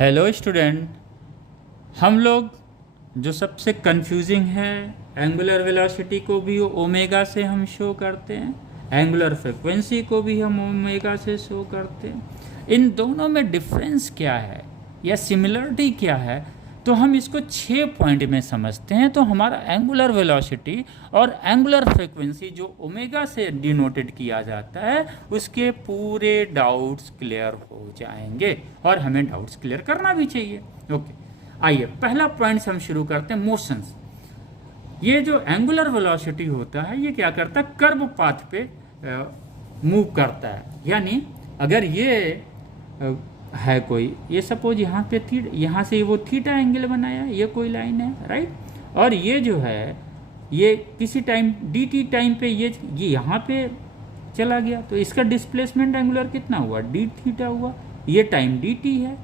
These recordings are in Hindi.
हेलो स्टूडेंट, हम लोग जो सबसे कंफ्यूजिंग है, एंगुलर वेलोसिटी को भी ओमेगा से हम शो करते हैं, एंगुलर फ्रिक्वेंसी को भी हम ओमेगा से शो करते हैं। इन दोनों में डिफरेंस क्या है या सिमिलरिटी क्या है, तो हम इसको 6 पॉइंट में समझते हैं। तो हमारा एंगुलर वेलोसिटी और एंगुलर फ्रिक्वेंसी जो ओमेगा से डिनोटेड किया जाता है, उसके पूरे डाउट्स क्लियर हो जाएंगे और हमें डाउट्स क्लियर करना भी चाहिए। ओके, आइए पहला पॉइंट से हम शुरू करते हैं, मोशंस। ये जो एंगुलर वेलोसिटी होता है, ये क्या करता है, कर्व पाथ पे मूव करता है। यानी अगर ये है कोई, ये सपोज यहाँ पे यहाँ से वो थीटा एंगल बनाया, ये कोई लाइन है, राइट। और ये जो है, ये किसी टाइम डी टी टाइम पे ये यहाँ पे चला गया, तो इसका डिस्प्लेसमेंट एंगुलर कितना हुआ, डी थीटा हुआ। ये टाइम डी टी है,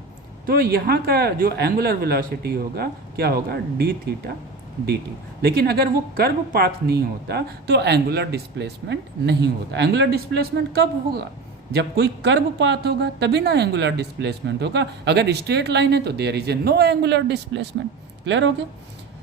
तो यहाँ का जो एंगुलर वेलोसिटी होगा क्या होगा, डी थीटा डी टी। लेकिन अगर वो कर्व पाथ नहीं होता तो एंगुलर डिस्प्लेसमेंट नहीं होता। एंगुलर डिस्प्लेसमेंट कब होगा, जब कोई कर्व पाथ होगा, तभी ना एंगुलर डिस्प्लेसमेंट होगा। अगर स्ट्रेट लाइन है तो there is a no angular displacement. Clear हो गया।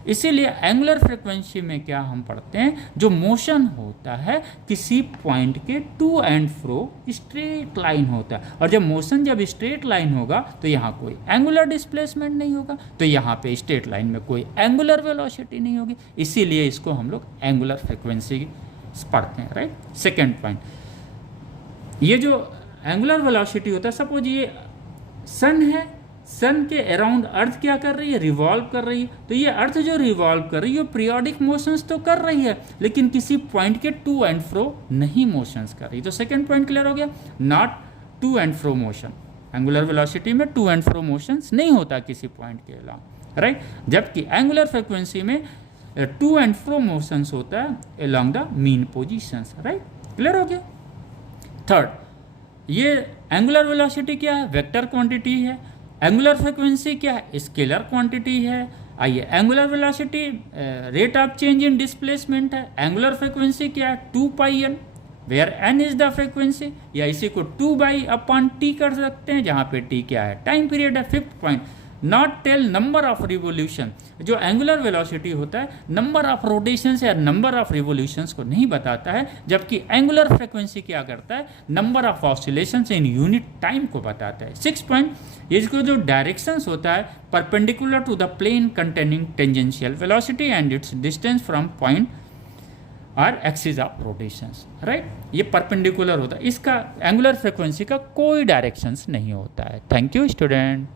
इसीलिए एंगुलर फ्रिक्वेंसी में क्या हम पढ़ते हैं, जो मोशन होता है किसी पॉइंट के to and fro straight line होता है। और जब मोशन जब स्ट्रेट लाइन होगा तो यहाँ कोई एंगुलर डिस्प्लेसमेंट नहीं होगा, तो यहाँ पे स्ट्रेट लाइन में कोई एंगुलर वेलोसिटी नहीं होगी। इसीलिए इसको हम लोग एंगुलर फ्रिक्वेंसी पढ़ते हैं, राइट। सेकेंड पॉइंट, ये जो एंगुलर वेलोसिटी होता है, सपोज ये सन है, सन के अराउंड अर्थ क्या कर रही है, रिवॉल्व कर रही है। तो ये अर्थ जो रिवॉल्व कर रही है, पीरियोडिक मोशंस तो कर रही है, लेकिन किसी पॉइंट के टू एंड फ्रो नहीं मोशंस कर रही। तो सेकंड पॉइंट क्लियर हो गया, not to and fro motion. Angular velocity में टू एंड फ्रो मोशंस नहीं होता किसी पॉइंट के अलावा, राइट। जबकि एंगुलर फ्रिक्वेंसी में टू एंड फ्रो मोशंस होता है along the mean positions, right. Clear हो गया। थर्ड, ये एंगुलर वेलोसिटी क्या है, वेक्टर क्वांटिटी है। एंगुलर फ्रिक्वेंसी क्या है, स्केलर क्वांटिटी है। आइए, angular velocity rate of change in displacement है। एंगुलर फ्रिक्वेंसी क्या है, 2πn, where n is the frequency, या इसी को 2/t कर सकते हैं, जहाँ पे t क्या है, टाइम पीरियड है। Fifth point, not tell number of revolution. जो एंगुलर वेलोसिटी होता है, नंबर ऑफ रोटेशंस या नंबर ऑफ रिवोल्यूशंस को नहीं बताता है, जबकि एंगुलर फ्रिक्वेंसी क्या करता है, number of oscillations in unit time को बताता है। सिक्स पॉइंट, इसको जो डायरेक्शंस होता है, perpendicular to the plane containing tangential velocity and its distance from point और एक्सिस ऑफ रोटेशंस, राइट। ये परपेंडिकुलर होता है, इसका एंगुलर फ्रिक्वेंसी का कोई डायरेक्शंस नहीं होता है। Thank you student.